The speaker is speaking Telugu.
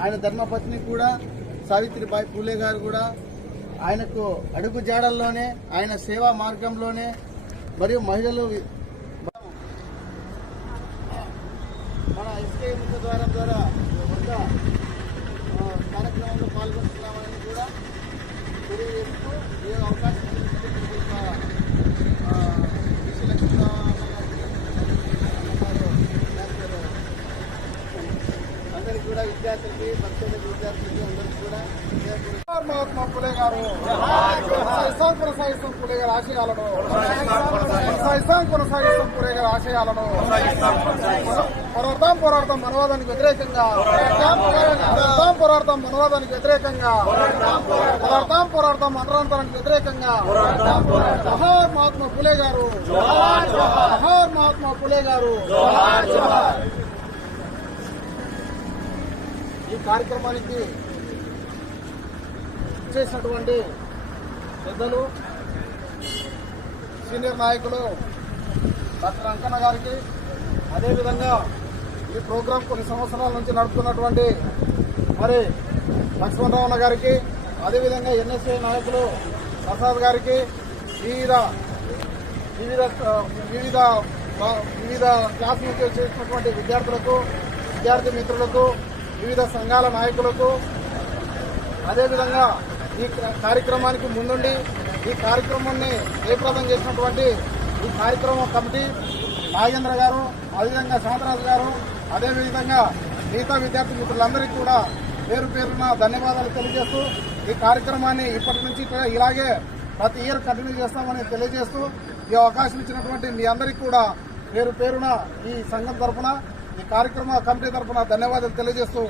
ఆయన ధర్మపత్ని కూడా సావిత్రిబాయి పూలే గారు కూడా ఆయనకు అడుగు జాడల్లోనే ఆయన సేవా మార్గంలోనే మరియు మహిళలు మన ఎస్కే ముఖ ద్వారా ద్వారా ఒక ఆ, కార్యక్రమంలో పాల్గొంటున్నామని కూడా తెలియజేస్తూ ఈ అవకాశం ఇచ్చినందుకు ఈ యొక్క, ఆ, విజయలక్ష్మి అందరికి కూడా విద్యార్థులకి భక్తులకి విద్యార్థులకి అందరికి కూడా మహాత్మా పులే గారు. కొనసాగిస్తాం కొనసాగిస్తాం పులే గారి ఆశయాలను. కొనసాగిస్తాం కొనసాగిస్తాం పులే గారి ఆశయాలను. పోరాడతాం పోరాడతాం మనవాదానికి వ్యతిరేకంగా. పోరాడతాం పోరాడతాం మనవాదానికి వ్యతిరేకంగా. పోరాడతాం పోరాడతాం మనరంతరానికి వ్యతిరేకంగా. మహార్ మహాత్మా పులే గారు. మహార్ మహాత్మా పులే గారు ఈ కార్యక్రమానికి చేసినటువంటి పెద్దలు సీనియర్ నాయకులు డాక్టర్ అంకన్న గారికి అదేవిధంగా ఈ ప్రోగ్రాం కొన్ని సంవత్సరాల నుంచి నడుపుతున్నటువంటి మరి లక్ష్మణరావు గారికి అదేవిధంగా ఎన్ఎస్ఏ నాయకులు ప్రసాద్ గారికి వివిధ వివిధ వివిధ వివిధ క్లాస్ నుంచి చేసినటువంటి విద్యార్థులకు విద్యార్థి మిత్రులకు వివిధ సంఘాల నాయకులకు అదేవిధంగా ఈ కార్యక్రమానికి ముందుండి ఈ కార్యక్రమాన్ని ఏప్రదం చేసినటువంటి ఈ కార్యక్రమం కమిటీ నాగేంద్ర గారు అదేవిధంగా శాంతరాజు గారు అదేవిధంగా మిగతా విద్యార్థి మిత్రులందరికీ కూడా పేరు పేరున ధన్యవాదాలు తెలియజేస్తూ ఈ కార్యక్రమాన్ని ఇప్పటి నుంచి ఇలాగే ప్రతి ఇయర్ కంటిన్యూ చేస్తామని తెలియజేస్తూ ఈ అవకాశం ఇచ్చినటువంటి మీ అందరికీ కూడా పేరు పేరున ఈ సంఘం తరఫున ఈ కార్యక్రమ కమిటీ తరఫున ధన్యవాదాలు తెలియజేస్తూ